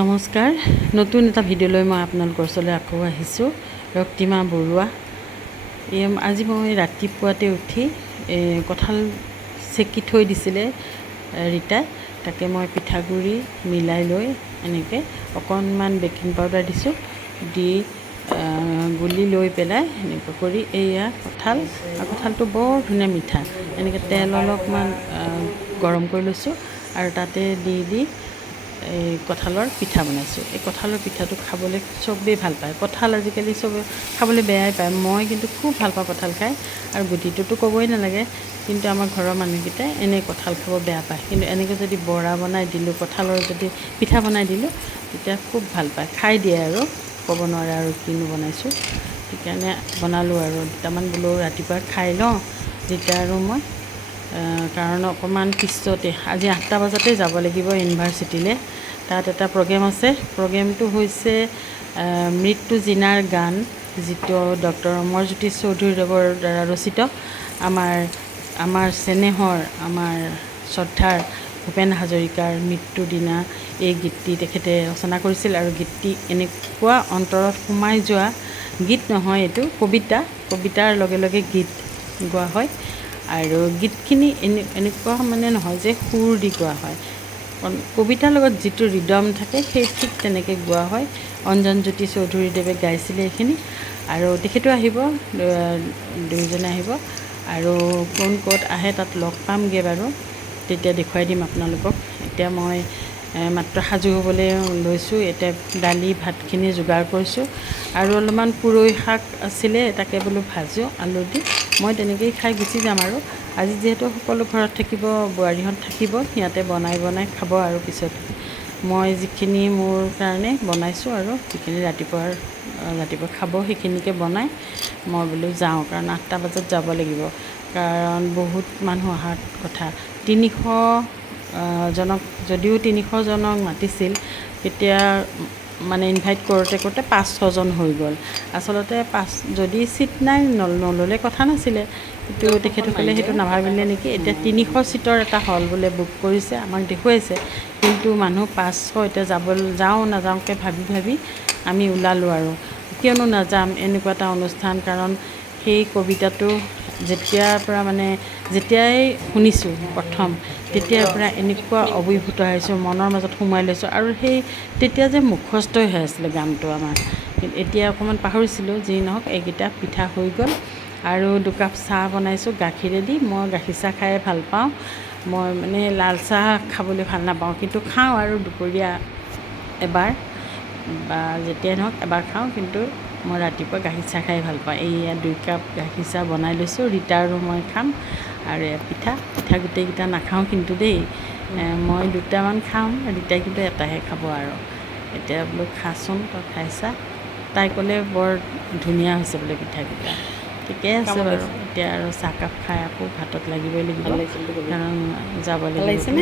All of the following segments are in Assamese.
নমস্কাৰ, নতুন এটা ভিডিঅ'লৈ মই আপোনালোকৰ ওচৰলৈ আকৌ আহিছোঁ। ৰক্তিমা বৰুৱা। আজি মই ৰাতিপুৱাতে উঠি কঁঠাল চেকি থৈ দিছিলে ৰীতাই, তাকে মই পিঠাগুড়ি মিলাই লৈ এনেকৈ অকণমান বেকিং পাউডাৰ দিছোঁ, দি গুলি লৈ পেলাই এনেকৈ কৰি এয়া কঁঠাল, আৰু কঁঠালটো বৰ ধুনীয়া মিঠা। এনেকৈ তেল অলপমান গৰম কৰি লৈছোঁ আৰু তাতে দি এই কঁঠালৰ পিঠা বনাইছোঁ। এই কঁঠালৰ পিঠাটো খাবলৈ চবেই ভাল পায়। কঁঠাল আজিকালি চবে খাবলৈ বেয়াই পায়, মই কিন্তু খুব ভাল পাওঁ কঁঠাল খাই, আৰু গুটিটোতো ক'বই নালাগে। কিন্তু আমাৰ ঘৰৰ মানুহকেইটাই এনেই কঁঠাল খাব বেয়া পায়, কিন্তু এনেকৈ যদি বৰা বনাই দিলোঁ, কঁঠালৰ যদি পিঠা বনাই দিলোঁ, তেতিয়া খুব ভাল পায়, খাই দিয়ে আৰু ক'ব নোৱাৰে আৰু কিনো বনাইছোঁ। সেইকাৰণে বনালোঁ আৰু দুটামান বোলো ৰাতিপুৱা খাই লওঁ যেতিয়া, আৰু মই কাৰণ অকণমান পিছতে আজি 8টা বজাতে যাব লাগিব ইউনিভাৰ্চিটিলৈ। তাত এটা প্ৰগ্ৰেম আছে। প্ৰগ্ৰেমটো হৈছে মৃত্যু জিনাৰ গান, যিটো ডক্টৰ অমৰজ্যোতি চৌধুৰীদেৱৰ দ্বাৰা ৰচিত। আমাৰ চেনেহৰ, আমাৰ শ্ৰদ্ধাৰ ভূপেন হাজৰিকাৰ মৃত্যুৰ দিনা এই গীতটি তেখেতে ৰচনা কৰিছিল, আৰু গীতটি এনেকুৱা অন্তৰত সোমাই যোৱা গীত নহয়, এইটো কবিতাৰ লগে লগে গীত গোৱা হয়। আৰু গীতখিনি এনেকুৱা মানে নহয় যে সুৰ দি গোৱা হয়, কবিতাৰ লগত যিটো ৰিদম থাকে সেই ঠিক তেনেকৈ গোৱা হয়। অঞ্জনজ্যোতি চৌধুৰীদেৱে গাইছিলে এইখিনি, আৰু তেখেতো আহিব, দুয়োজনে আহিব, আৰু কোন ক'ত আহে তাত লগ পামগৈ বাৰু, তেতিয়া দেখুৱাই দিম আপোনালোকক। এতিয়া মই মাত্ৰ সাজু হ'বলৈ লৈছোঁ। এতিয়া দালি ভাতখিনি যোগাৰ কৰিছোঁ, আৰু অলপমান পুৰৈ শাক আছিলে, তাকে বোলো ভাজোঁ আলু দি। মই তেনেকৈয়ে খাই গুচি যাম, আৰু আজি যিহেতু সকলো ঘৰত থাকিব, বোৱাৰীহঁত থাকিব, সিহঁতে বনাই খাব। আৰু পিছত মই যিখিনি মোৰ কাৰণে বনাইছোঁ, আৰু যিখিনি ৰাতিপুৱা খাব সেইখিনিকে বনাই মই বোলো যাওঁ, কাৰণ 8টা বজাত যাব লাগিব। কাৰণ বহুত মানুহ অহাৰ কথা, 300 জনক, যদিও 300 জনক মাতিছিল, তেতিয়া মানে ইনভাইট কৰোঁতে 5-6জন হৈ গ'ল। আচলতে যদি চিট নাই নল'লে কথা নাছিলে, কিন্তু তেখেতসকলে সেইটো নাভাবিলে নেকি। এতিয়া 300 চিটৰ এটা হল বোলে বুক কৰিছে, আমাক দেখুৱাইছে, কিন্তু মানুহ 500। এতিয়া যাওঁ নাযাওঁকৈ ভাবি আমি ওলালোঁ, আৰু কিয়নো নাযাম এনেকুৱা এটা অনুষ্ঠান। কাৰণ সেই কবিতাটো যেতিয়াই শুনিছোঁ প্ৰথম, তেতিয়াৰ পৰা এনেকুৱা অভিভূত হৈছোঁ, মনৰ মাজত সোমাই লৈছোঁ, আৰু তেতিয়া যে মুখস্থই হৈ আছিলে গানটো আমাৰ। কিন্তু এতিয়া অকণমান পাহৰিছিলোঁ। যি নহওক, এইকেইটা পিঠা হৈ গ'ল, আৰু 2 কাপ চাহ বনাইছোঁ গাখীৰেদি। মই গাখীৰ চাহ খাই ভাল পাওঁ, মই মানে লাল চাহ খাবলৈ ভাল নাপাওঁ, কিন্তু খাওঁ, আৰু দুপৰীয়া এবাৰ বা যেতিয়াই নহওক এবাৰ খাওঁ, কিন্তু মই ৰাতিপুৱা গাখীৰ চাহ খাই ভাল পাওঁ। এইয়া 2 কাপ গাখীৰ চাহ বনাই লৈছোঁ, ৰীতা আৰু মই খাম। আৰু পিঠা গোটেইকেইটা নাখাওঁ কিন্তু দেই, মই 2টামান খাম, ৰীতাই কিন্তু এটাহে খাব। আৰু এতিয়া বোলো খাচোন, তই খাইছা? তাই ক'লে বৰ ধুনীয়া হৈছে বোলে পিঠাকেইটা। ঠিকে আছে বাৰু। এতিয়া আৰু চাহকাপ খাই আকৌ ভাতত লাগিবই লাগিব, কাৰণ যাব লাগিব।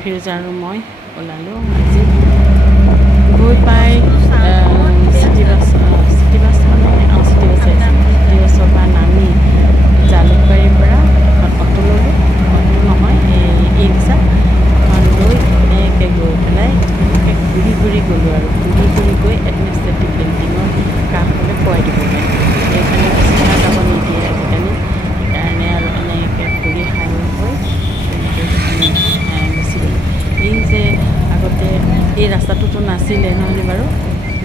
ফিৰোজা আৰু মই ওলালোঁ আজি। গৈ পাই চিটি বাছৰ পৰা নামি জালুকবাৰীৰ পৰা এখন অ'টো ল'লোঁ। অ'টো নহয়, ই ৰিক্সা এখন লৈ এনেকৈ গৈ পেলাই এনেকৈ ঘূৰি গ'লোঁ, আৰু ঘূৰি গৈ এডমিনিষ্ট্ৰেটিভ বিল্ডিঙৰ কাষলৈ পোৱাই দিবগৈ। এইফালে বেছিভাগ যাব নিদিয়ে আজিকালি, সেইকাৰণে আৰু এনেকৈ ঘূৰি হাই হৈ তেনেকৈ আমি গুচি গ'লোঁ। এই যে আগতে এই ৰাস্তাটোতো নাছিলে নহয়নে বাৰু,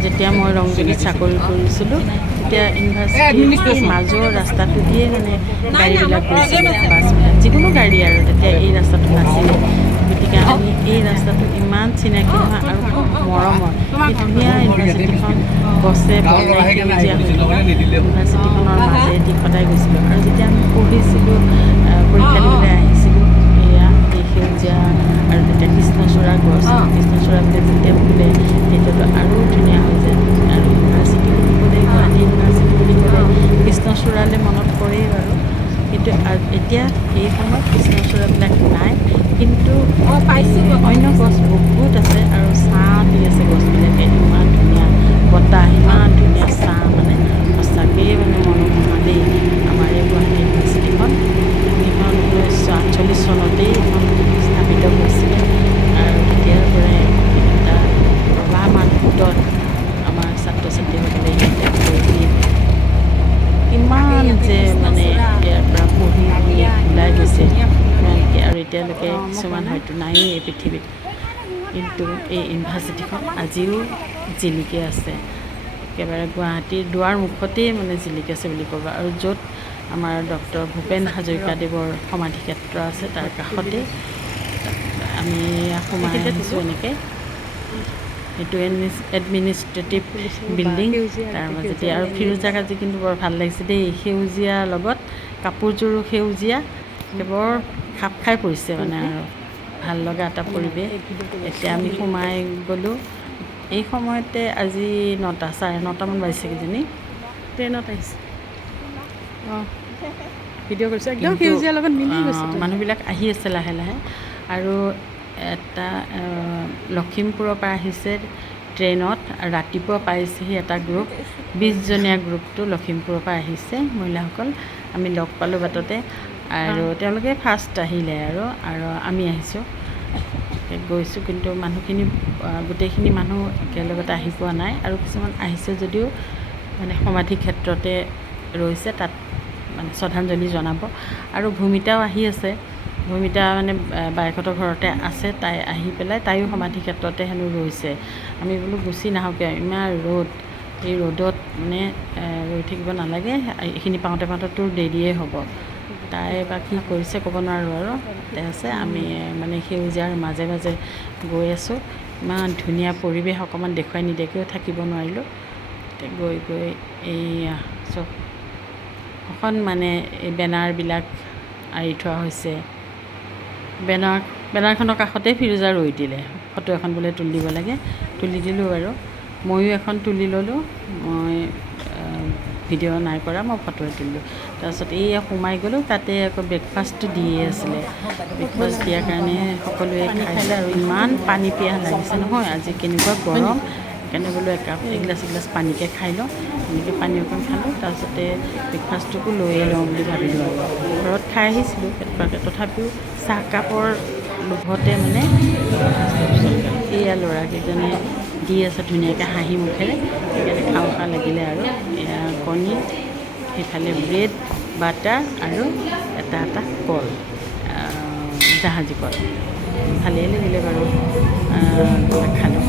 যেতিয়া মই ৰংগলীত চাকৰি কৰিছিলোঁ, তেতিয়া ইউনিভাৰ্চিটিৰ মাজৰ ৰাস্তাটো দিয়ে মানে গাড়ীবিলাক গৈছিলে, বাছবিলাক, যিকোনো গাড়ী আৰু। তেতিয়া এই ৰাস্তাটো নাছিলে, গতিকে আমি এই ৰাস্তাটো ইমান চিনাকি নহয়, আৰু খুব মৰমৰ, এই ধুনীয়া ইউনিভাৰ্চিটিখন গছে বনে সেউজীয়া হৈ থকা ইউনিভাৰ্চিটিখনৰ মাজেদি সদায় গৈছিলোঁ। আৰু যেতিয়া আমি পঢ়িছিলোঁ, পৰীক্ষা দিবলৈ আহিছিলোঁ, এয়া এই সেউজীয়া, আৰু তেতিয়া কৃষ্ণচূড়া গছ, কৃষ্ণচূড়াবিলাক যেতিয়া ফুলে তেতিয়াতো আৰু ধুনীয়া হৈ যায়। আৰু ইউনিভাৰ্চিটি বুলি ক'লে, গুৱাহাটী ইউনিভাৰ্চিটি বুলি ক'লে কৃষ্ণচূড়ালৈ মনত পৰেই বাৰু। কিন্তু এতিয়া এই সময়ত কৃষ্ণচূড়াবিলাক নাই, কিন্তু অন্য গছ বহুত আছে, আৰু ছাঁ দি আছে গছবিলাকে, ইমান ধুনীয়া বতাহ, ইমান ধুনীয়া ছাঁ, মানে সঁচাকৈয়ে মানে মনোমোহা দেই। আমাৰ এই গুৱাহাটী ইউনিভাৰ্চিটিখন, এইখন 1948 চনতেই এইখন স্থাপিত হৈছিলে, আৰু তেতিয়াৰ পৰাই এটা কিন্তু এই ইউনিভাৰ্চিটিখন আজিও জিলিকি আছে। একেবাৰে গুৱাহাটীৰ দুৱাৰ মুখতেই মানে জিলিকি আছে বুলি ক'ব। আৰু য'ত আমাৰ ডক্টৰ ভূপেন হাজৰিকাদেৱৰ সমাধিক্ষেত্ৰ আছে তাৰ কাষতে আমি সোমাই আহিছোঁ এনেকৈ। এইটো এডমিনিষ্ট্ৰেটিভ বিল্ডিং তাৰ মাজতে। আৰু ফিৰোজা কাজি কিন্তু বৰ ভাল লাগিছে দেই, সেউজীয়াৰ লগত কাপোৰযোৰো সেউজীয়া, বৰ খাপ খাই পৰিছে মানে আৰু ভাল লগা এটা পৰিৱেশ। এতিয়া আমি সোমাই গ'লোঁ। এই সময়তে আজি 9টা, 9:30মান বাজিছে কিজানি, ট্ৰেইনত আহিছে। অঁ, ভিডিঅ' কৰিছে, একদম সেউজীয়াৰ লগত মিলি গৈছে। মানুহবিলাক আহি আছে লাহে লাহে। আৰু এটা লখিমপুৰৰ পৰা আহিছে ট্ৰেইনত, ৰাতিপুৱা পাইছেহি এটা গ্ৰুপ, 20জনীয়া গ্ৰুপটো লখিমপুৰৰ পৰা আহিছে মহিলাসকল। আমি লগ পালোঁ বাটতে, আৰু তেওঁলোকে ফাৰ্ষ্ট আহিলে আৰু আমি আহিছোঁ, গৈছোঁ। কিন্তু মানুহখিনি গোটেইখিনি মানুহ একেলগতে আহি পোৱা নাই, আৰু কিছুমান আহিছে যদিও মানে সমাধি ক্ষেত্ৰতে ৰৈছে, তাত মানে শ্ৰদ্ধাঞ্জলি জনাব। আৰু ভূমিতাও আহি আছে, ভূমিতা মানে বায়েকহঁতৰ ঘৰতে আছে, তাই আহি পেলাই তাইও সমাধি ক্ষেত্ৰতে হেনো ৰৈছে। আমি বোলো গুচি নাহক, ইমান ৰ'দ, এই ৰ'দত মানে ৰৈ থাকিব নালাগে, এইখিনি পাওঁতে তোৰ দেৰিয়ে হ'ব। তাই বা কি কৰিছে ক'ব নোৱাৰোঁ আৰু তাতে আছে। আমি মানে সেউজীয়াৰ মাজে মাজে গৈ আছোঁ। ইমান ধুনীয়া পৰিৱেশ, অকণমান দেখুৱাই নিদিয়াকৈও থাকিব নোৱাৰিলোঁ। গৈ গৈ এইয়া চব এখন মানে এই বেনাৰবিলাক আঁৰি থোৱা হৈছে। বেনাৰখনৰ কাষতে ফিৰোজা ৰৈ দিলে, ফটো এখন বোলে তুলি দিব লাগে, তুলি দিলোঁ বাৰু। ময়ো এখন তুলি ল'লোঁ, মই ভিডিঅ' নাই কৰা, মই ফটোৱে তুলিলোঁ। তাৰপিছত এইয়া সোমাই গ'লোঁ, তাতে আকৌ ব্ৰেকফাষ্টটো দিয়ে আছিলে। ব্ৰেকফাষ্ট দিয়াৰ কাৰণে সকলোৱে খাইছে, আৰু ইমান পানী পিয়াহ লাগিছে নহয়, আজি কেনেকুৱা গৰম। সেইকাৰণে বোলো এগিলাচ পানীকে খাই লওঁ, এনেকৈ পানী অকণ খালোঁ। তাৰপিছতে ব্ৰেকফাষ্টটোকো লৈয়ে লওঁ বুলি ভাবিলোঁ। আৰু ঘৰত খাই আহিছিলোঁ পেটুৱাকৈ, তথাপিও চাহকাপৰ লোভতে মানে এইয়া ল'ৰাকেইজনে দি আছে ধুনীয়াকৈ হাঁহি মুখেৰে, সেইকাৰণে খাওঁ লাগিলে। আৰু এয়া কণী, সেইফালে ব্ৰেড, বাটাৰ, আৰু এটা কল, জাহাজী কল। ভালেই লাগিলে বাৰু, খালোঁ।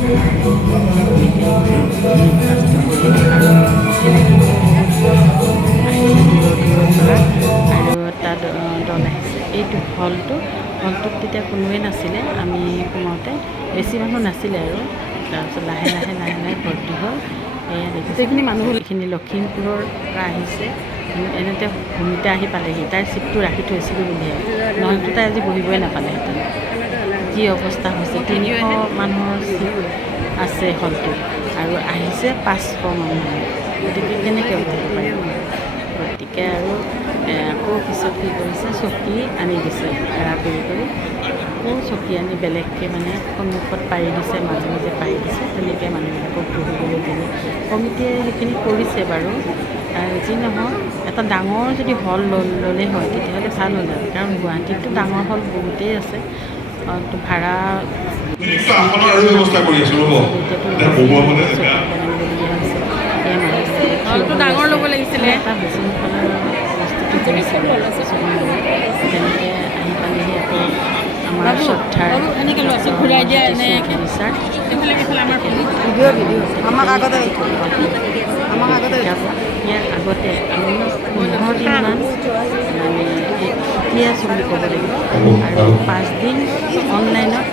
আৰু তাত দল আহিছে। এইটো হলটোত তেতিয়া কোনোৱে নাছিলে, আমি সোমাওঁতে বেছি মানুহ নাছিলে। আৰু তাৰপিছত লাহে লাহে ভৰ্তি হ'ল। এয়া দেখিছে গোটেইখিনি মানুহ, এইখিনি লখিমপুৰৰ পৰা আহিছে। এনেতে ভূমিতা আহি পালেহি, তাইৰ ছিটটো ৰাখি থৈছিলোঁ বুলিহে, নহ'লেতো তাই আজি বহিবই নাপালেহেঁতেন। যি অৱস্থা হৈছে, 300 মানুহৰ ছিট আছে হলটোত, আৰু আহিছে 500 মানুহ, গতিকে কেনেকৈ উঠিব পাৰিব। গতিকে আৰু আকৌ পিছত কি কৰিছে, চকী আনি দিছে ভাড়া কৰি, আকৌ চকী আনি বেলেগকৈ মানে সন্মুখত পাৰি দিছে, মাজে মাজে পাৰি দিছে, তেনেকৈ মানুহবিলাকক বহিবলৈ দিলে। কমিটিয়ে সেইখিনি কৰিছে বাৰু। যি নহওক, এটা ডাঙৰ যদি হল ল'লে হয় তেতিয়াহ'লে ভাল হ'ল আৰু, কাৰণ গুৱাহাটীততো ডাঙৰ হল বহুতেই আছে, ভাড়া হলটো ডাঙৰ ল'ব লাগিছিলে। এটা বিশৃংখলাৰ প্ৰস্তুতি কৰিছে। যেনেকৈ আহি পালেহি আকৌ আমাৰ শ্ৰদ্ধাৰ ঘূৰাই দিয়া ছাৰ, আমাক আগতে ইয়াৰ আগতে আমি 15 দিনমান মানে শিকি আছোঁ বুলি ক'ব লাগিব, আৰু 5 দিন অনলাইনত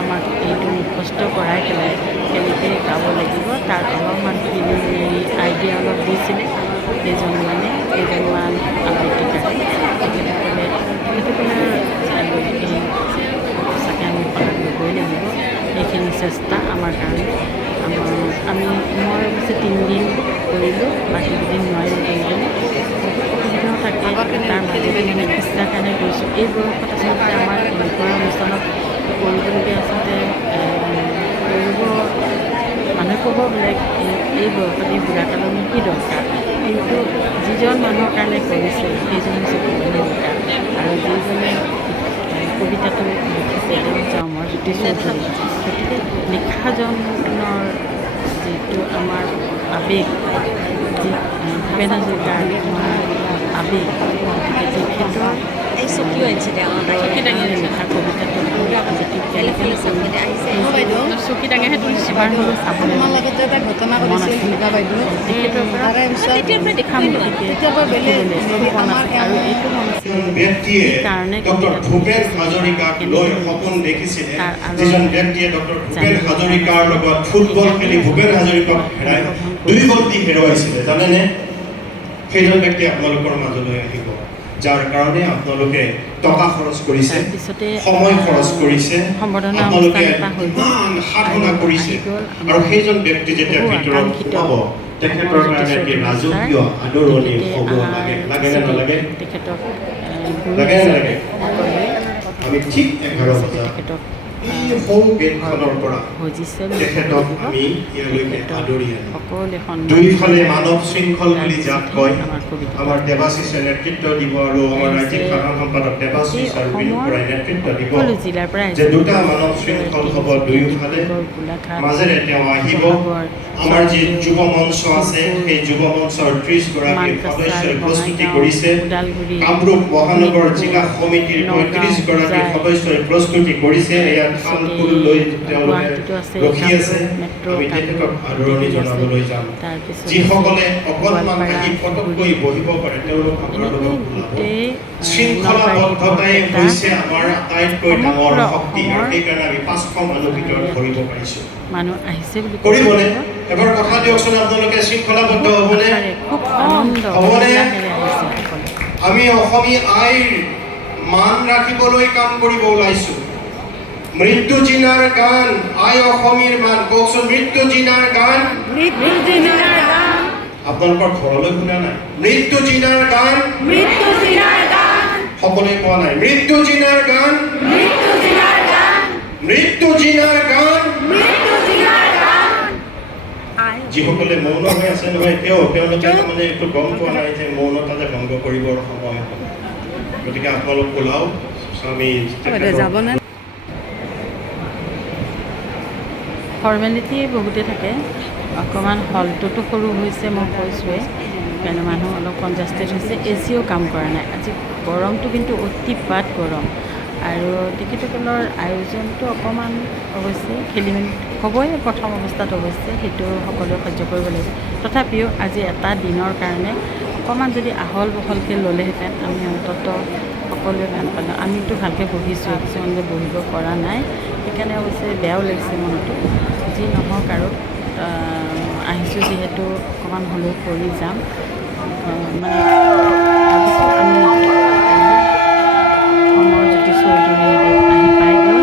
আমাক এইটো মুখস্থ কৰাই পেলাই কেনেকৈ গাব লাগিব তাৰ অলপমান প্ৰিলিমিনেৰী আইডিয়া অলপ দিছিলে কেইজনমান আবৃত্তিকাৰে। সেইটো ক'লে সঁচাকৈ আমি শলাগ ল'বই লাগিব, এইখিনি চেষ্টা আমাৰ কাৰণে। মই অৱশ্যে 3 দিন কৰিলোঁ, বাকী কেইদিন নোৱাৰিলোঁ কৰিবলৈ, বহুত অসুবিধাও থাকে। তাৰ মাজতে মানে ইচ্ছাৰ কাৰণে কৰিছোঁ। এই বয়সত আচলতে আমাৰ এনেকুৱা অনুষ্ঠানত কৰিবলগীয়া, আচলতে মানুহে ক'ব বোলে এই বয়সত এই বুঢ়াকালনো কি দৰকাৰ, কিন্তু যিজন মানুহৰ কাৰণে কৰিছে সেইজন হৈছে ভূপেন হাজৰিকা, আৰু যিজনে কবিতাটো লিখিছে তেওঁ হৈছে অমৰজ্যোতি চৌধুৰী। গতিকে লিখাজনৰ যিটো আমাৰ আৱেগ, যি ভূপেন হাজৰিকাৰ আমাৰ আৱেগ, গতিকে তেখেতৰ এই চকীও আনিছে দে চকী দাঙি আনিছে তাৰ কবিতাটো চকী দাঙিহে তুলিছে এবাৰ হ'লেও চাবলৈ তোমাৰ লগত যে এটা ঘটনা কৰিছিল দুৰ্গা বাইদেউ তেখেতৰ পৰা তাৰে পিছত তেতিয়াৰ পৰা বেলেগ আমাৰ আৰু এইটো মন আছিলে ব্যক্তিয়ে কাৰণে ডক্টৰ ভূপেন হাজৰিকাক লৈ সপোন দেখিছিলে যিজন ব্যক্তিয়ে ডক্টৰ ভূপেন হাজৰিকাৰ লগত ফুটবল খেলি ভূপেন হাজৰিকাক হেৰাই 2 গ'ল দি হেৰুৱাইছিলে জানেনে সেইজন ব্যক্তি আপোনালোকৰ মাজলৈ আহিব যাৰ কাৰণে আপোনালোকে টকা খৰচ কৰিছে সময় খৰচ কৰিছে আপোনালোকে ইমান সাধনা কৰিছে আৰু সেইজন ব্যক্তি যেতিয়া ভিতৰত সোমাব তেখেতৰ কাৰণে কি ৰাজকীয় আদৰণি হ'ব লাগে লাগে নে নালাগে তেখেতক লাগে নে নালাগে আমি ঠিক 11 বজাত এই সৌ গেটখনৰ পৰা তেখেতক আমি ইয়ালৈকে আদৰি আনিম দুইফালে মানৱ শৃংখল বুলি যাক কয় আমাৰ দেৱাশিষে নেতৃত্ব দিব আৰু আমাৰ ৰাজ্যিক সাধাৰণ সম্পাদক দেৱাশিষ আৰু বিনুপুৰাই নেতৃত্ব দিব যে দুটা মানৱ শৃংখল হ'ব দুয়োফালে মাজেৰে তেওঁ আহিব আমাৰ যি যুৱ মঞ্চ আছে সেই যুৱ মঞ্চৰ 30 গৰাকী সদস্যই প্ৰস্তুতি কৰিছে কামৰূপ মহানগৰ জিলা সমিতিৰ 35 গৰাকী সদস্যই প্ৰস্তুতি কৰিছে এয়া খালপুৰ লৈ তেওঁলোকে ৰখি আছে আমি তেখেতক আদৰণি জনাবলৈ যাম যিসকলে অকণমান আহি পটককৈ বহিব পাৰে তেওঁলোক আমাৰ লগত ওলাব শৃংখলাবদ্ধতাই হৈছে আমাৰ আটাইতকৈ ডাঙৰ শক্তি আৰু সেইকাৰণে আমি 500 মানুহ ভিতৰত ধৰিব পাৰিছোঁ মানুহ আহিছে বুলি কৰিবনে এবাৰ কথা দিয়কচোন আপোনালোকে শৃংখলাবদ্ধ হ'বনে খুব আনন্দ আমি অসমী আইৰ মান ৰাখিবলৈ কাম কৰিব ওলাইছোঁ মৃত্যু জিনাৰ গান আই অসমীৰ মান কওকচোন মৃত্যু জিনাৰ গান আপোনালোকৰ ঘৰলৈ শুনা নাই মৃত্যু জিনাৰ গান সকলোৱে কোৱা নাই মৃত্যু জিনাৰ গান মৃত্যু জিনাৰ গান যিসকলে মৌন হৈ আছে নহয় তেওঁলোকে মানে একটু গম পোৱা নাই যে মৌনতা যে ভংগ কৰিবৰ সময় হ'ল গতিকে আপোনালোক ওলাওক আমি যাবনে ফৰ্মেলিটি বহুতে থাকে অকণমান হলটোতো সৰু হৈছে মই কৈছোঁৱে সেইকাৰণে মানুহ অলপ কনজাষ্টেড হৈছে এচিও কাম কৰা নাই আজি গৰমটো কিন্তু অতিপাত গৰম আৰু তেখেতসকলৰ আয়োজনটো অকণমান অৱশ্যে খেলি মেলি হ'বই প্ৰথম অৱস্থাত অৱশ্যে সেইটো সকলোৱে সহ্য কৰিব লাগিব তথাপিও আজি এটা দিনৰ কাৰণে অকণমান যদি আহল বহলকৈ ল'লেহেঁতেন আমি অন্ততঃ সকলোৱে ভাল পালোঁ আমিতো ভালকৈ বহিছোঁ কিছুমান যে বহিব পৰা নাই সেইকাৰণে অৱশ্যে বেয়াও লাগিছে মনটো যি নহওক আৰু আহিছোঁ যিহেতু অকণমান হ'লেও কৰি যাম মানে আমি অমৰজ্যোতি চৌধুৰী আহি পাই গ'ল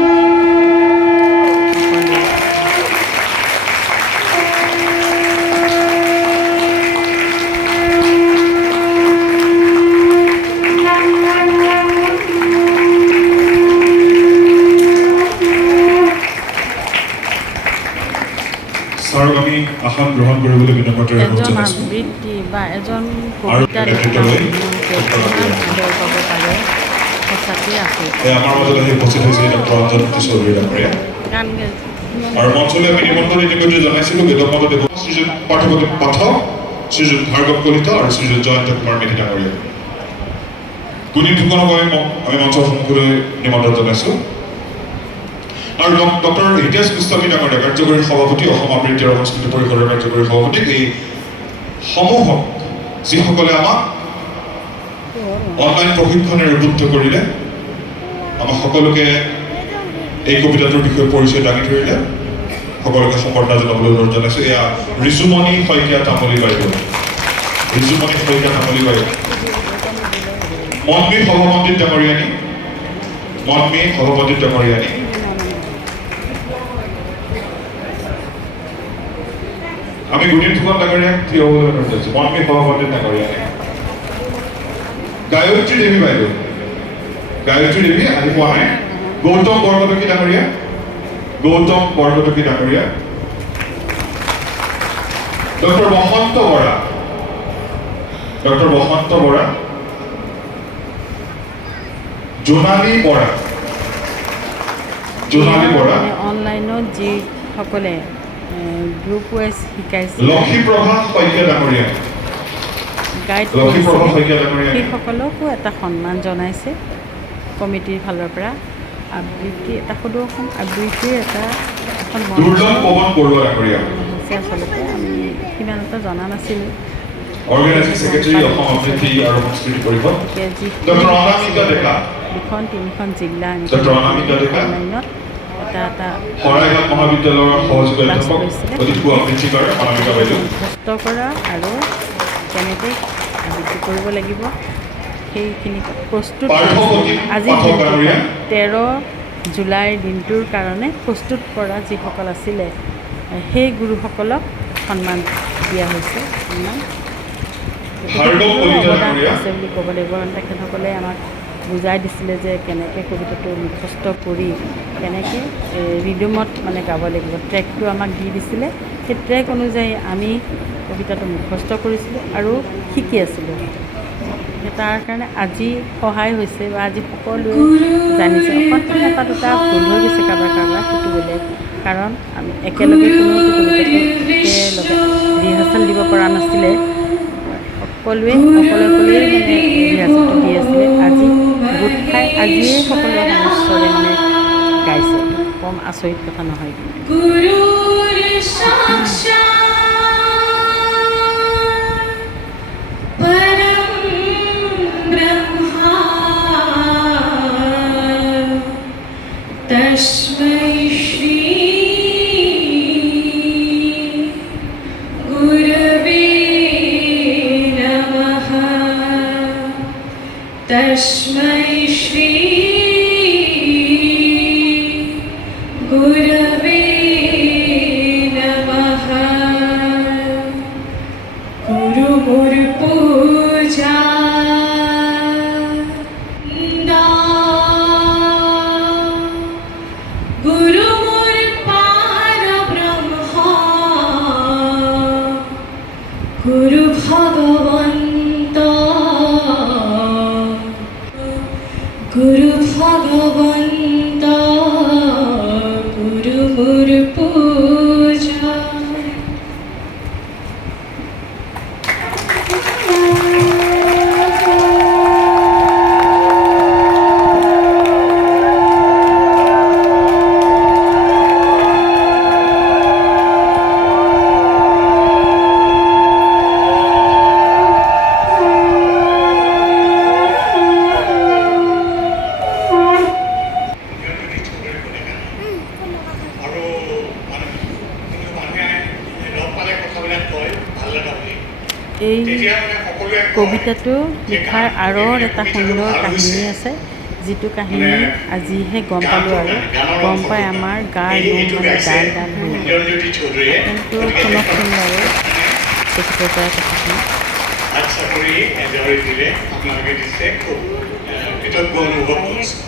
ছাৰক আমি আসন গ্ৰহণ কৰিবলৈ বিনম্ৰতাৰে অনুৰোধ এজন জনাইছোঁ আবৃত্তি বা এজন কবিতা লিখা মানুহে পাব পাৰে সঁচাকৈ আছে আমাৰ মাজত আহি উপস্থিত হৈছে ডক্টৰ অঞ্জনজ্যোতি চৌধুৰী ডাঙৰীয়া গান আৰু মঞ্চলৈ আমি নিমন্ত্ৰণ ইতিমধ্যে জনাইছিলোঁ বেদমত দেৱ শ্ৰীযুত পাৰ্থপ্ৰতীম পাঠক শ্ৰীযুত ভাৰ্গৱ কলিতা আৰু শ্ৰীযুত জয়ন্ত কুমাৰ মেধি ডাঙৰীয়া গুণী ফুকনক আমি মঞ্চৰ সন্মুখলৈ নিমন্ত্ৰণ জনাইছোঁ আৰু ডক্টৰ হিতেশ গোস্বামী ডাঙৰীয়া কাৰ্যকৰী সভাপতি অসম আবৃত্তি আৰু সংস্কৃতি পৰিষদৰ কাৰ্যকৰী সভাপতি এই সমূহক যিসকলে আমাক অনলাইন প্ৰশিক্ষণেৰে উদ্বুদ্ধ কৰিলে আমাক সকলোকে এই কবিতাটোৰ বিষয়ে পৰিচয় দাঙি ধৰিলে সকলোকে সম্বৰ্ধনা জনাবলৈ অনুৰোধ জনাইছোঁ এয়া ঋষুমণি শইকীয়া তামুলী বাইদেউ ঋষুমণি শইকীয়া তামুলী বাইদেউ মন্মী সভাপতি ডাঙৰীয়ানী মন্মী সভাপতি ডাঙৰীয়ানী আমি গুণীন ফুকন ডাঙৰীয়াক থিয় হ'বলৈ অনুৰোধ জনাইছোঁ মন্মী সভাপতি ডাঙৰীয়ানী গায়ত্ৰী দেৱী বাইদেউ গায়ত্ৰী দেৱী আহি পোৱা নাই গৌতম বৰকটকী ডাঙৰীয়া গৌতম বৰকটকী ডাঙৰীয়া ডক্টৰ বসন্ত বৰা ডক্টৰ বসন্ত বৰা জোনালী বৰা জোনালী বৰা অনলাইনত যিসকলে গ্ৰুপ ৱাইজ শিকাইছে লক্ষীপ্ৰভা শইকীয়া ডাঙৰীয়া গাইড লক্ষীপ্ৰভা শইকীয়া ডাঙৰীয়া সেইসকলকো এটা সন্মান জনাইছে কমিটিৰ ফালৰ পৰা আবৃত্তি এটা সদৌ অসম আবৃত্তিৰ এখন মঞ্চ দুৰ্লভ পৱন বৰুৱা ডাঙৰীয়া, হৈছে। আচলতে আমি সিমান এটা জনা নাছিলোঁ। অৰ্গেনাইজিং ছেক্ৰেটাৰী অসম আবৃত্তি আৰু সংস্কৃতি পৰিষদ, ডক্টৰ অনামিকা ডেকা, 2-3খন জিলা ডক্টৰ অনামিকা ডেকা, অনলাইনত এটা শৰাইঘাট মহাবিদ্যালয়ৰ সহযোগী ক্লাছ অধ্যাপক লৈছিলে। অতিথি আবৃত্তিকাৰ অনামিকা বাইদেউ, মুখস্থ কৰা আৰু কেনেকৈ আবৃত্তি কৰিব লাগিব সেইখিনি প্ৰস্তুত পাৰ্থপ্ৰতিম আজি পাঠক ডাঙৰীয়া, 13 জুলাইৰ দিনটোৰ কাৰণে প্ৰস্তুত কৰা যিসকল আছিলে সেই গুৰুসকলক সন্মান দিয়া হৈছে। ভাৰ্গৱ কলিতা অৱদান ডাঙৰীয়া, আছে বুলি ক'ব লাগিব। কাৰণ তেখেতসকলে আমাক বুজাই দিছিলে যে কেনেকৈ কবিতাটো মুখস্থ কৰি কেনেকৈ ৰিদমত মানে গাব লাগিব। ট্ৰেকটো আমাক দি দিছিলে। সেই ট্ৰেক অনুযায়ী আমি কবিতাটো মুখস্থ কৰিছিলোঁ আৰু শিকি আছিলোঁ। তাৰ কাৰণে আজি সহায় হৈছে বা আজি সকলোৱে জানিছে। অকণমান এটা দুটা ভুল হৈ গৈছে কাৰোবাৰ সেইটো বেলেগ। কাৰণ আমি একেলগে কোনো কবিতাটো একেলগে ৰিহাৰ্চেল দিব পৰা নাছিলে। সকলোৱে অকলে অকলেই মানে ৰিহাৰ্চেলটো দি আছিলে। আজি গোট খাই আজিয়ে সকলোৱে সমস্যৰে মানে গাইছে। কম আচৰিত কথা নহয় কিন্তু। तस्मै श्री गुरवे नमः। तस्मै श्री गुरवे नमः। गुरुमुर पूजा गुरुमुर पार ब्रह्म गुरु भगवन्त गुरु भगवन्त गुरुमुर पूजा। এই কবিতাটো লিখাৰ আঁৰৰ এটা সুন্দৰ কাহিনী আছে। যিটো কাহিনী আজিহে গম পালোঁ আৰু গম পাই আমাৰ গাৰ নোম মানে ডাল ডাল হৈ গ'ল। কিন্তু শুনকচোন বাৰু তেখেতৰ পৰা কথাখিনি। আচ্ছা কৰি এজৰি দিলে আপোনালোকে দিছে খুব কৃতজ্ঞ অনুভৱ কৰিছোঁ।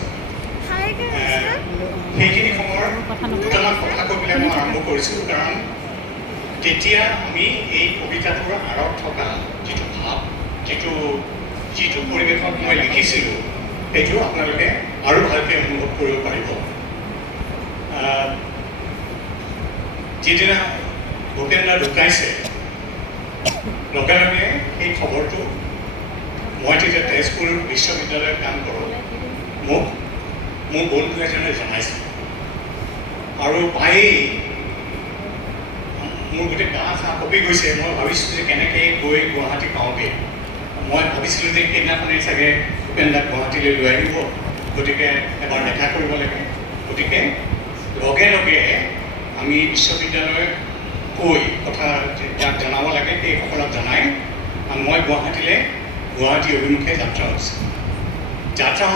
সেইখিনি সময়ৰ দুটামান কথা কৈ পেলাই মই আৰম্ভ কৰিছিলোঁ। কাৰণ তেতিয়া আমি এই কবিতাটোৰ আঁৰত থকা যিটো ভাৱ, যিটো পৰিৱেশত মই লিখিছিলোঁ সেইটো আপোনালোকে আৰু ভালকৈ অনুভৱ কৰিব পাৰিব। যিদিনা ভূপেন দা ঢুকাইছে লগে লগে সেই খবৰটো মই তেতিয়া তেজপুৰ বিশ্ববিদ্যালয়ত কাম কৰোঁ মোৰ বন্ধু এজনে জনাইছে। আৰু পায়েই মোৰ গোটেই গা চা কঁপি গৈছে। মই ভাবিছোঁ যে কেনেকৈ গৈ গুৱাহাটী পাওঁগৈ। মই ভাবিছিলোঁ যে সেইদিনাখনেই চাগে ভূপেন দাক গুৱাহাটীলৈ লৈ আহিব, গতিকে এবাৰ দেখা কৰিব লাগে। গতিকে লগে লগে আমি বিশ্ববিদ্যালয়ত কৈ কথা যাক জনাব লাগে সেইসকলক জনাই মই গুৱাহাটী অভিমুখে যাত্ৰা হৈছে। যাত্ৰা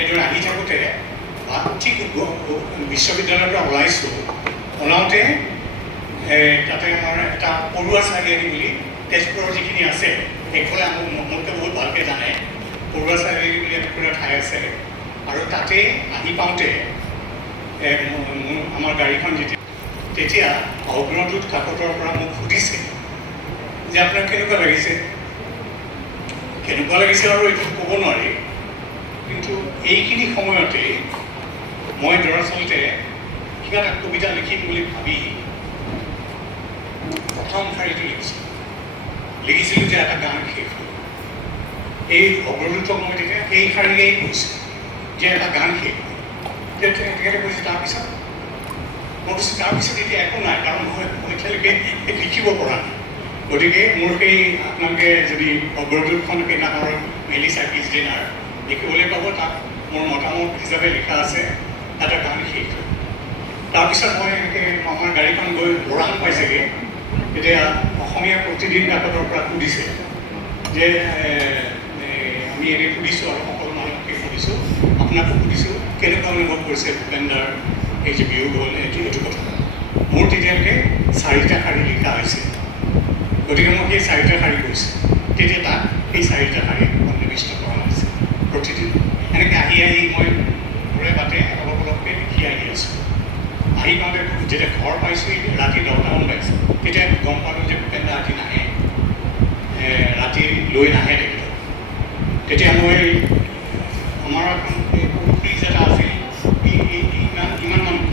এইদৰে আহি থাকোঁতে ঠিক বিশ্ববিদ্যালয়ৰ পৰা ওলাওঁতে তাতে আমাৰ এটা পৰুৱা চাৰিআলি বুলি তেজপুৰৰ যিখিনি আছে সেইফালে মোতকৈ বহুত ভালকৈ জানে। পৰুৱা চাৰিআলি বুলি এটুকুৰা ঠাই আছে। আৰু তাতে আহি পাওঁতে আমাৰ গাড়ীখন তেতিয়া অগ্ৰদূত কাকতৰ পৰা মোক সুধিছে যে আপোনাৰ কেনেকুৱা লাগিছে আৰু এইটো ক'ব নোৱাৰি। কিন্তু এইখিনি সময়তে মই দৰাচলতে কিবা এটা কবিতা লিখিম বুলি ভাবি প্ৰথম শাৰীটো লিখিছিলোঁ যে এটা গান শেষ হ'ল। এই অগ্ৰদূতক মই তেতিয়া সেই শাৰীয়েই কৈছোঁ যে এটা গান শেষ তেখেতে কৈছে তাৰপিছত মই কৈছোঁ তাৰপিছত এতিয়া একো নাই, কাৰণ মই এতিয়ালৈকে লিখিব পৰা নাই। গতিকে মোৰ সেই আপোনালোকে যদি অগ্ৰদূতখন সেইদিনাখনৰ মেলি চাকিজ ডিনাৰ দেখিবলৈ পাব, তাত মোৰ মতামত হিচাপে লিখা আছে এটা গান শেষ। তাৰপিছত মই এনেকৈ আমাৰ গাড়ীখন গৈ ওৰাং পাইছেগৈ, তেতিয়া অসমীয়া প্ৰতিদিন কাকতৰ পৰা সুধিছে যে আমি এনেই সুধিছোঁ আৰু সকলো মানুহকে সুধিছোঁ, আপোনাকো সুধিছোঁ কেনেকুৱা অনুভৱ কৰিছে ভূপেনদাৰ এই যে বিয়োগ হ'ল এইটো কথা। মোৰ তেতিয়ালৈকে 4টা শাৰী লিখা হৈছে, গতিকে মই সেই 4টা শাৰী কৈছোঁ। তেতিয়া তাক সেই 4টা শাৰী সন্নিৱিষ্ট কৰা হৈছে প্ৰতিদিন। এনেকৈ আহি মই ঘৰে বাটে অলপ অলপকৈ লিখি আহি আছোঁ। আহি পাওঁতে যেতিয়া ঘৰ পাইছোঁ ৰাতি 10টামান পাইছোঁ, তেতিয়া গম পালোঁ যে ভূপেনদা ৰাতি নাহে, ৰাতি লৈ নাহে তেখেতক। তেতিয়া মই আমাৰ এখন ফ্ৰিজ এটা আছিল, ইমান মানুহ,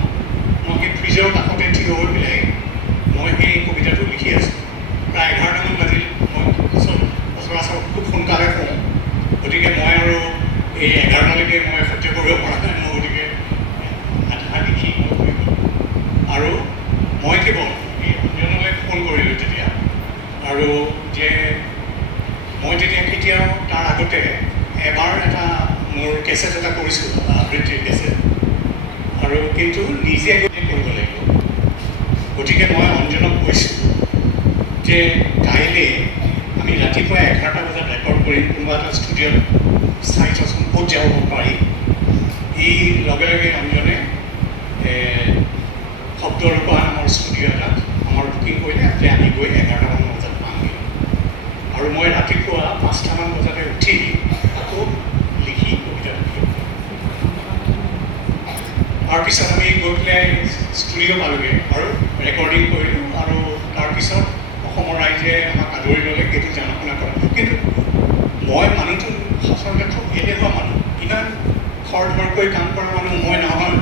মই সেই ফ্ৰিজৰ কাষতে থিয় হৈ পেলাই মই সেই কবিতাটো লিখি আছোঁ। প্ৰায় 11টামান বাজিল। মই সচৰাচৰ খুব সোনকালে শুওঁ, গতিকে মই আৰু এই 11টালৈকে মই সহ্য কৰিব পৰা নাই। মই গতিকে আধা লিখি মই শুই গ'লোঁ। আৰু মই কেৱল এই অঞ্জনলৈ ফোন কৰিলোঁ তেতিয়া, আৰু যে মই তেতিয়া কেতিয়াও তাৰ আগতে এবাৰ এটা মোৰ কেছেট এটা কৰিছোঁ, আবৃত্তিৰ কেছেট, আৰু কিন্তু নিজে কৰিব লাগিব। গতিকে মই অঞ্জনক কৈছোঁ যে কাইলৈ আমি ৰাতিপুৱা 11টা বজাত ৰেকৰ্ড কৰিম, কোনোবা এটা ষ্টুডিঅ'ত চাই থোৱাচোন ক'ত যাব পাৰি। এই লগে লগে অঞ্জনে শব্দৰূপা নামৰ ষ্টুডিঅ' এটাত আমাৰ বুকিং কৰিলে যে আমি গৈ 11টামান বজাত পামগৈ। আৰু মই ৰাতিপুৱা 5টামান বজাতে উঠি আকৌ লিখি কবিতা লিখিলোঁ। তাৰপিছত আমি গৈ পেলাই ষ্টুডিঅ' পালোঁগৈ আৰু ৰেকৰ্ডিং কৰিলোঁ। আৰু তাৰপিছত অসমৰ ৰাইজে আমাক আদৰি ল'লে, সেইটো জনা শুনা কৰা। কিন্তু মই মানুহটো আচলতে খুব এলেহুৱা মানুহ, ইমান খৰধৰকৈ কাম কৰা মানুহ মই নহয়।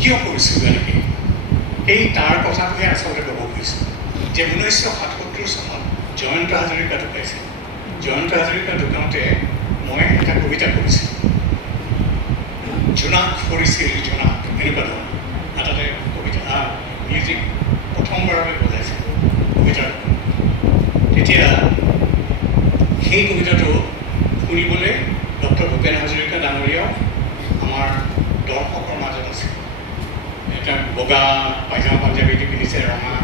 কিয় কৰিছোঁ এনেকৈ? এই তাৰ কথাটোহে আচলতে ক'ব খুজিছোঁ যে 1977 চনত জয়ন্ত হাজৰিকা ঢুকাইছিল। জয়ন্ত হাজৰিকা ঢুকাওঁতে মই এটা কবিতা কৰিছিলোঁ, জোনাক কৰিছিল জোনাক, এনেকুৱা ধৰণৰ এটাতে কবিতা মিউজিক প্ৰথমবাৰলৈ বজাইছিল কবিতাৰ। তেতিয়া সেই কবিতাটো শুনিবলৈ ডক্টৰ ভূপেন হাজৰিকা ডাঙৰীয়াও আমাৰ দৰ্শকৰ মাজত আছে। এটা বগা পাইজামা পাঞ্জাবীটো পিন্ধিছে, ৰঙা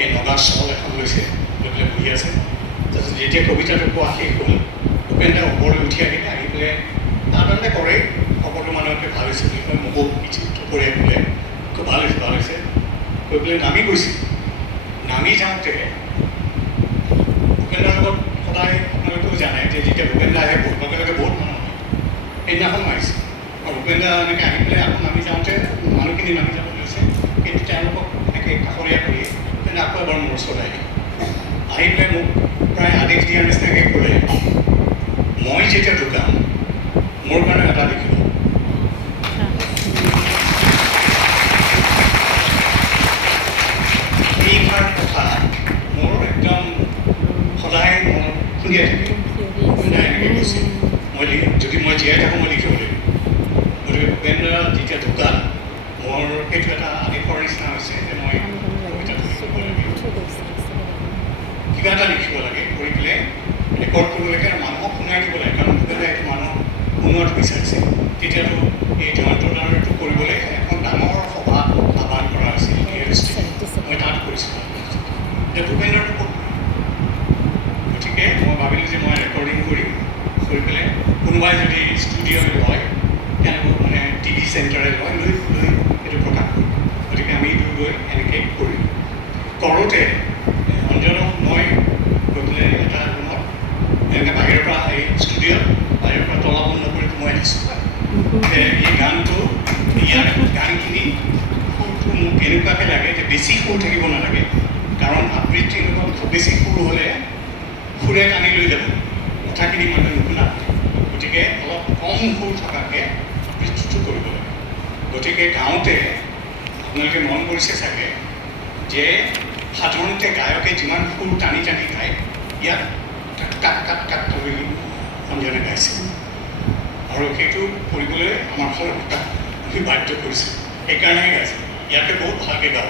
এই নগা শ্বল এখন লৈছে, লৈ পেলাই বহি আছে। তাৰপিছত যেতিয়া কবিতাটো কোৱা শেষ হ'ল, ভূপেনদা ওপৰলৈ উঠি আহিলে, আহি পেলাই সাধাৰণতে কৰে সকলো মানুহকে ভাল হৈছে বুলি কয়, মোকো কঢ়িয়াই পেলাই খুব ভাল হৈছে কৈ পেলাই নামি গৈছিল। নামি যাওঁতে ভূপেনদাৰ লগত সদায় আপোনালোকেও জানে যে যেতিয়া ভূপেনদা আহে লগে লগে বহুত মানুহ হয়, সেইদিনাখন মাৰিছে। আৰু ভূপেনদা এনেকৈ আহি পেলাই আকৌ নামি যাওঁতে মানুহখিনি নামি যাব লৈছে, কিন্তু তেওঁলোকক এনেকৈ কাষৰীয়া কৰি ভূপেনদা আকৌ এবাৰ মোৰ ওচৰলৈ আহি পেলাই মোক প্ৰায় আদেশ দিয়াৰ নিচিনাকৈ ক'লে, মই যেতিয়া ঢুকাম মোৰ কাৰণে এটা লিখিব। এইষাৰ কথা মোৰ একদম সদায় মই শুনিয়ে থাকিম। এনেকৈ কৈছিল, যদি মই জীয়াই থাকোঁ মই লিখিব লাগিব। গতিকে ভূপেনদা যেতিয়া ঢুকাল, মোৰ সেইটো এটা আদেশৰ নিচিনা হৈছে যে মই কবিতাটো লিখিব লাগিব, কিবা এটা লিখিব লাগে, কৰি পেলাই ৰেকৰ্ড কৰিব লাগে আৰু মানুহক শুনাই দিব লাগে। কাৰণ ভূপেনদাই এইটো মানুহক শুনোৱাটো বিচাৰিছে। তেতিয়াতো এই জয়ন্তদাৰটো কৰিবলৈ এখন ডাঙৰ সভা আহ্বান কৰা হৈছিল, মই তাত কৰিছিলোঁ। এতিয়া ভূপেন্দ্ৰটো ক'ত? গতিকে মই ভাবিলোঁ যে মই ৰেকৰ্ডিং কৰি পেলাই কোনোবাই যদি ষ্টুডিঅ'লৈ লয়, তেওঁলোকক মানে টিভি চেণ্টাৰে লয়, লৈ সেইটো প্ৰকাশ কৰিব। গতিকে আমি গৈ এনেকৈ কৰিলোঁ। কৰোঁতে অঞ্জনক মই গৈ পেলাই এটা ৰুমত এনেকৈ বাহিৰৰ পৰা এই ষ্টুডিঅ'ত বাহিৰৰ পৰা তলা বন্ধ কৰি সোমাই দিছোঁ যে এই গানটো, ইয়াৰ গানখিনি সুৰটো মোক এনেকুৱাকৈ লাগে যে বেছি সুৰ থাকিব নালাগে, কাৰণ আবৃত্তি লগত খুব বেছি সুৰ হ'লে সুৰে টানি লৈ যাব, কথাখিনি মানুহে নুশুনা। গতিকে অলপ কম সুৰ থকাকৈ আবৃত্তিটো কৰিব লাগে। গতিকে গাওঁতে আপোনালোকে মন কৰিছে চাগে যে সাধাৰণতে গায়কে যিমান সুৰ টানি টানি গায়, ইয়াত কাট কাট কাট কৰি অঞ্জনে গাইছে। আৰু সেইটো কৰিবলৈ আমাৰ ফালৰ পৰা আমি বাধ্য কৰিছোঁ। সেইকাৰণে গাইছে ইয়াতে বহুত ভালকৈ গাব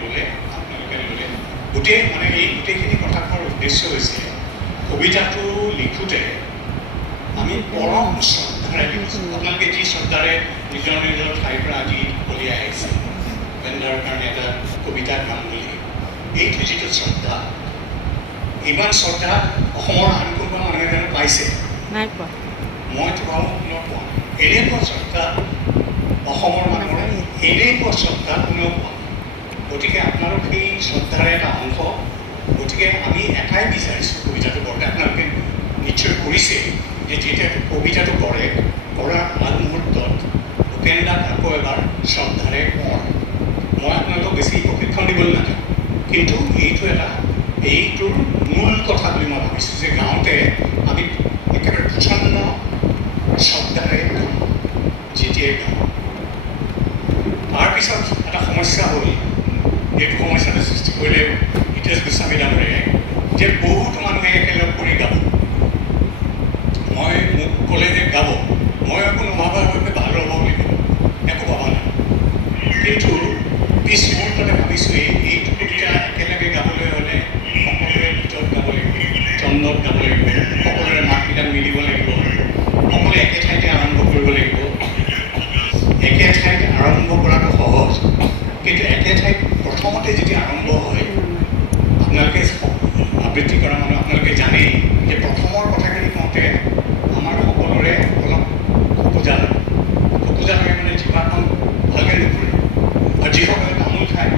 ল'লে আপোনালোকে ল'লে গোটেই মানে এই গোটেইখিনি কথা কোৱাৰ উদ্দেশ্য হৈছে কবিতাটো লিখোঁতে আমি পৰম শ্ৰদ্ধাৰে লিখিছোঁ। আপোনালোকে যি শ্ৰদ্ধাৰে নিজৰ নিজৰ ঠাইৰ পৰা আজি উলিয়াই আহিছে বেণ্ডাৰ কাৰণে এটা কবিতা গাম বুলি, এইটো যিটো শ্ৰদ্ধা, ইমান শ্ৰদ্ধা অসমৰ আন কোনোবা মানুহে যেন পাইছে নাই পোৱা। মইতো বাৰু কোনেও পোৱা নাই। এনেকুৱা শ্ৰদ্ধা অসমৰ মানুহৰ এনেকুৱা শ্ৰদ্ধা কোনেও পোৱা নাই। গতিকে আপোনালোক সেই শ্ৰদ্ধাৰে এটা অংশ। গতিকে আমি এটাই বিচাৰিছোঁ কবিতাটো কৰোঁতে, আপোনালোকে নিশ্চয় কৰিছে যে যেতিয়া কবিতাটো কৰে কৰাৰ আগমুহূৰ্তত ভূপেন দাক আকৌ এবাৰ শ্ৰদ্ধাৰে কওঁ। মই আপোনালোকক বেছি প্ৰশিক্ষণ দিবলৈ নাযাওঁ, কিন্তু এইটোৰ মূল কথা বুলি মই ভাবিছোঁ যে গাওঁতে আমি একেবাৰে প্ৰচণ্ড শ্ৰদ্ধাৰে গাওঁ যেতিয়াই গাওঁ। তাৰপিছত এটা সমস্যা হ'ল, এইটো সমস্যাটো সৃষ্টি কৰিলে হিতেশ গোস্বামী ডাঙৰীয়াই যে বহুতো মানুহে একেলগ কৰি গাব। মই মোক ক'লে যে গাব, মই একো নভবাকৈ ভাল ৰ'ব বুলি ক'লোঁ, একো ভবা নাই। কিন্তু পিছ মুহূৰ্ততে ভাবিছোঁ এইটো কবিতা একেলগে গাবলৈ হ'লে সকলোৰে ভিতৰত গাব লাগিব, চন্দত গাব লাগিব, সকলোৰে মাতবিলাক মিলিব লাগিব, সকলোৱে একে ঠাইতে আৰম্ভ কৰিব লাগিব। একে ঠাইত আৰম্ভ কৰাটো সহজ, কিন্তু একে ঠাইত প্ৰথমতে যেতিয়া আৰম্ভ হয়, আপোনালোকে আবৃত্তি কৰা মানুহ আপোনালোকে জানেই যে প্ৰথমৰ কথাখিনি কওঁতে আমাৰ সকলোৰে অলপ খোকোজা লাগে। খোকোজা লাগে মানে জিভাখন ভালকৈ নুফুৰে। আৰু যিসকলে তামোল খায়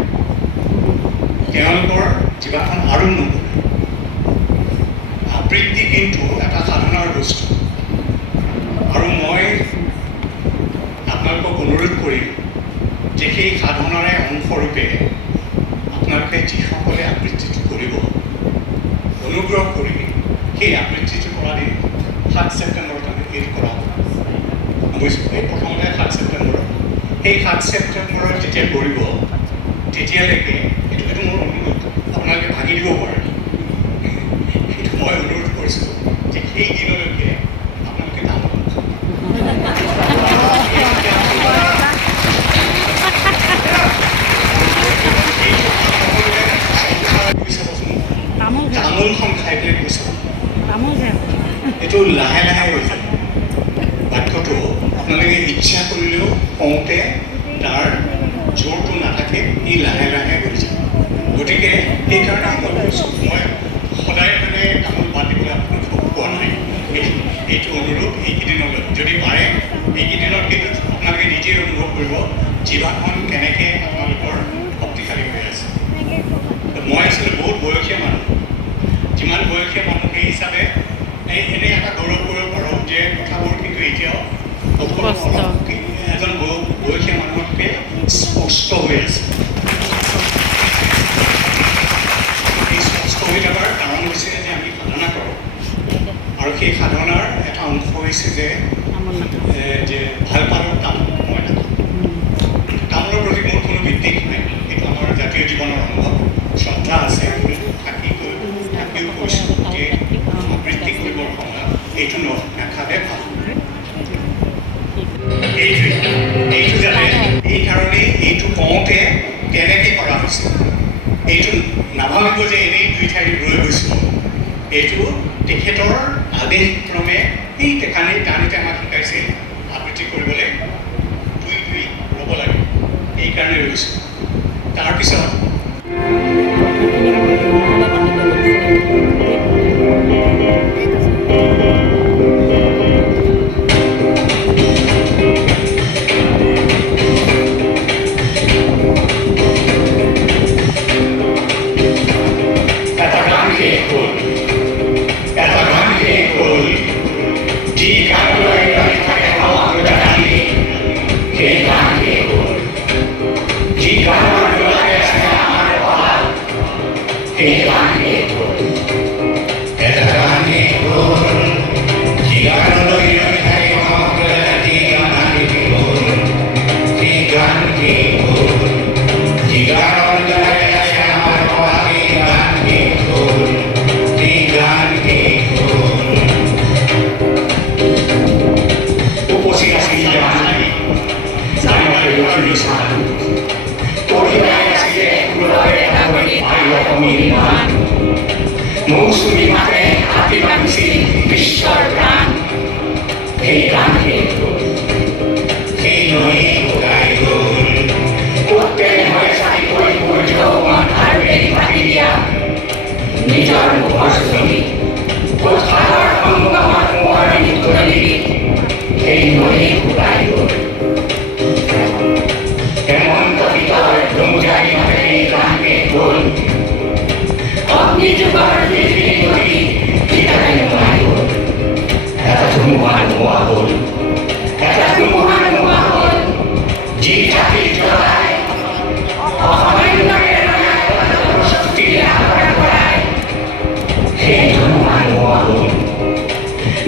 তেওঁলোকৰ জিভাখন আৰু নুফুৰে। আবৃত্তি কিন্তু এটা সাধনাৰ বস্তু, আৰু মই আপোনালোকক অনুৰোধ কৰিম যে সেই সাধনাৰে অংশৰূপে আপোনালোকে যিসকলে আবৃত্তিটো কৰিব অনুগ্ৰহ কৰি সেই আবৃত্তিটো কৰা দিন 7 ছেপ্টেম্বৰত আমি হেৰি কৰা বুজিছোঁ। এই প্ৰথমতে 7 ছেপ্টেম্বৰত, সেই 7 ছেপ্টেম্বৰত যেতিয়া কৰিব তেতিয়ালৈকে এইটো মোৰ অনুৰোধ, আপোনালোকে ভাগি দিব পাৰে। সেইটো মই অনুৰোধ কৰিছোঁ যে সেই দিনলৈকে আপোনালোকে তামোল তামোলখন খাই পেলাই কৈছোঁ এইটো লাহে লাহে হৈ যায়। বাক্যটো আপোনালোকে ইচ্ছা কৰিলেও কওঁতে তাৰ জোৰটো নাথাকে, ই লাহে লাহে হৈ যায়। গতিকে সেইকাৰণে মই কৈছোঁ, মই সদায় মানে তামোল বাদ দিবলৈ আপোনালোকক কোৱা নাই। এইটো অনুৰোধ এইকেইদিনলৈ যদি পাৰে, এইকেইদিনত কিন্তু আপোনালোকে নিজেই অনুভৱ কৰিব জিভাখন কেনেকৈ আপোনালোকৰ শক্তিশালী হৈ আছে। মই আছিলোঁ বহুত বয়সীয়া মানুহ, যিমান বয়সীয়া মানুহ সেই হিচাপে এনেই এটা গৌৰৱ কৰিব পাৰোঁ যে কথাবোৰ কিন্তু এতিয়াও এজন বয়সীয়া মানুহতকৈ স্পষ্ট হৈ আছে। এই স্পষ্ট হৈ থকাৰ কাৰণ হৈছে যে আমি সাধনা কৰোঁ, আৰু সেই সাধনাৰ এটা অংশ হৈছে যে ভাল পালোঁ তামোল মই নাখাওঁ। তামোলৰ প্ৰতি মোৰ কোনো বিদ্বেষ নাই, এইটো আমাৰ জাতীয় জীৱনৰ অনুভৱ, শ্ৰদ্ধা আছে। থাকিও কৈছোঁ যে আবৃত্তি কৰিবৰ সময়ত এইটো নাখালে ভাল। এইটো যাতে এইকাৰণেই এইটো কওঁতে কেনেকৈ কৰা হৈছে, এইটো নাভাবিব যে এনেই দুই ঠাইত ৰৈ গৈছোঁ। এইটো তেখেতৰ আদেশক্ৰমে সেই টানিতে আমাক শিকাইছে আবৃত্তি কৰিবলৈ দুই ৰ'ব লাগে, এইকাৰণে ৰৈছোঁ। তাৰপিছত নিজৰ মুখৰ ছবি সাগৰ সংগমত সোঁৱৰণি পুৰণি সেই নদী শুকাই গ'ল হেমন্ত শীতৰ ডুমজাৰি নদী গানকে গ'ল অগ্নি যুগৰ পৃথিৱী নদী ঠিকানাই নোহোৱাই গ'ল এটা ধুমুহা নোহোৱা হ'ল এটা ধুমুহা নোহোৱা হ'ল যি চাকি জ্বলাই অসামান্যকে শক্তিৰে আভৰা কৰাই সেই ধুমুহা নোহোৱা হ'ল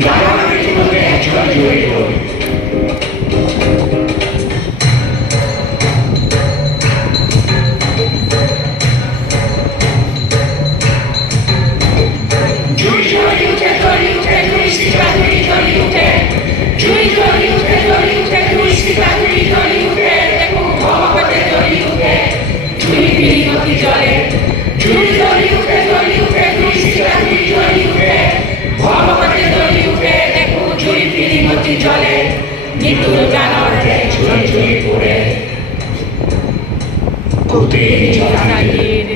গানৰ পৃথিৱীতে জয় জয় হ'ল জুই জ্বলি উঠে দুই চিতা জুই জ্বলি উঠে জুই জ্বলি উঠে দুই চিতা জুই জ্বলি উঠে দেখো ভগৱতে জ্বলি উঠে জুই বিৰিঙতি জ্বলে জুই জ্বলি উঠে দুই চিতা জুই জ্বলি উঠে ভগৱতে জ্বলি উঠে দেখো জুই বিৰিঙতি জ্বলে মৃত্যুৰ গানৰ জুই জুই পৰে গোটেই জনাগীৰ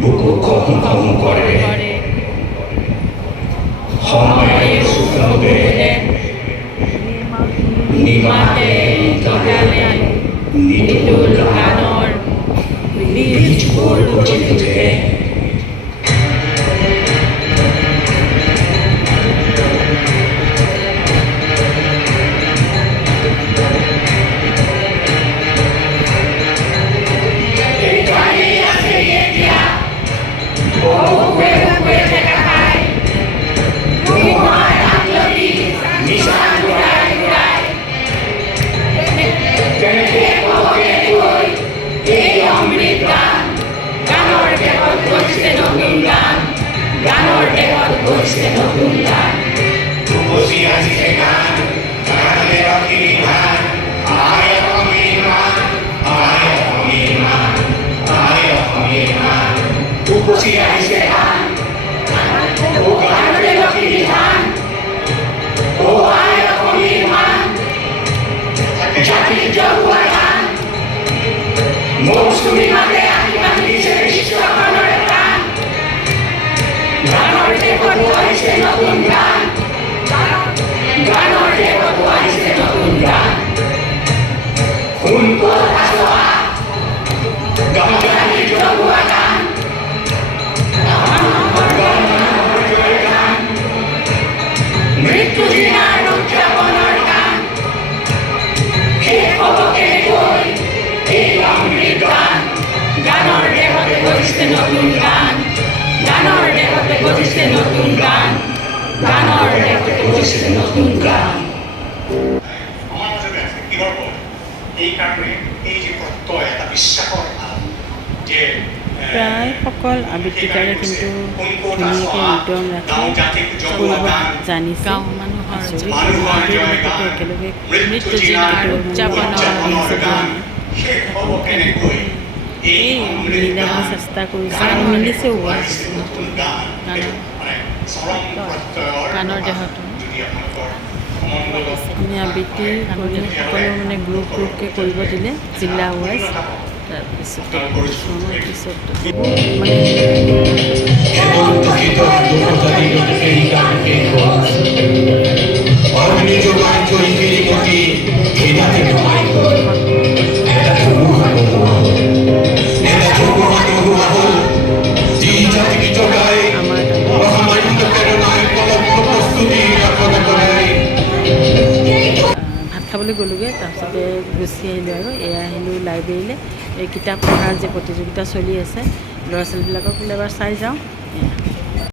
বুকু খং খং কৰে সময়ে সুখে নিমাতে তগালে মৃত্যুৰ গানৰ বীজবোৰ গজি উঠে গানৰ দেহত গৈছে নতুন গান উপচি আহিছে গান গানলে অখিলি ধান আই অসমীৰ মান আই অসমীৰ মান আই অসমীৰ মান উপচি আহিছে গান ও গানলে অখিলি ধান ও আই অসমীৰ মান জাতি জগোৱা গান মৌচুমী মাতে আহি বান্ধিছে বিশ্বখনৰ গান গানৰ দেশত আহিছে নতুন গান গানৰ দেশত আহিছে নতুন গান শুন কল আছোৱা গান জগোৱা গান মৃত্যু দিনাৰ উদযাপনৰ গান শেষ হ'ব কেনেকৈ এই অমৃত গান গানৰ দেশতে গৈছে নতুন গান গানৰ দেশতে গজিছে নতুন গান গানৰ দেশতে গজিছে নতুন গান আমাৰ মাজতে আছে কিহৰ ফল এইকাৰণে এই যে প্ৰত্যয় এটা বিশ্বাসৰ ভাৱ যে প্ৰায় সকল আবৃত্তিকাৰে কিন্তু ধুনীয়াকৈ উদ্যম ৰাখি কৰিব জানিছে একেলগে মৃত্যু দিনাৰ উদযাপনৰ এই মিলাব চেষ্টা কৰিছে আৰু মিলিছেও গানৰ দেহতো আমি আবৃত্তি কৰি সকলো মানে গ্ৰুপ গ্ৰুপকৈ কৰিব দিলে জিলা ৱাইজ তাৰপিছতে ভাত খাবলৈ গ'লোগৈ তাৰপিছতে গুচি আহিলোঁ আৰু এয়া আহিলোঁ লাইব্ৰেৰীলৈ এই কিতাপ পঢ়াৰ যে প্ৰতিযোগিতা চলি আছে ল'ৰা ছোৱালীবিলাকক বোলে এবাৰ চাই যাওঁ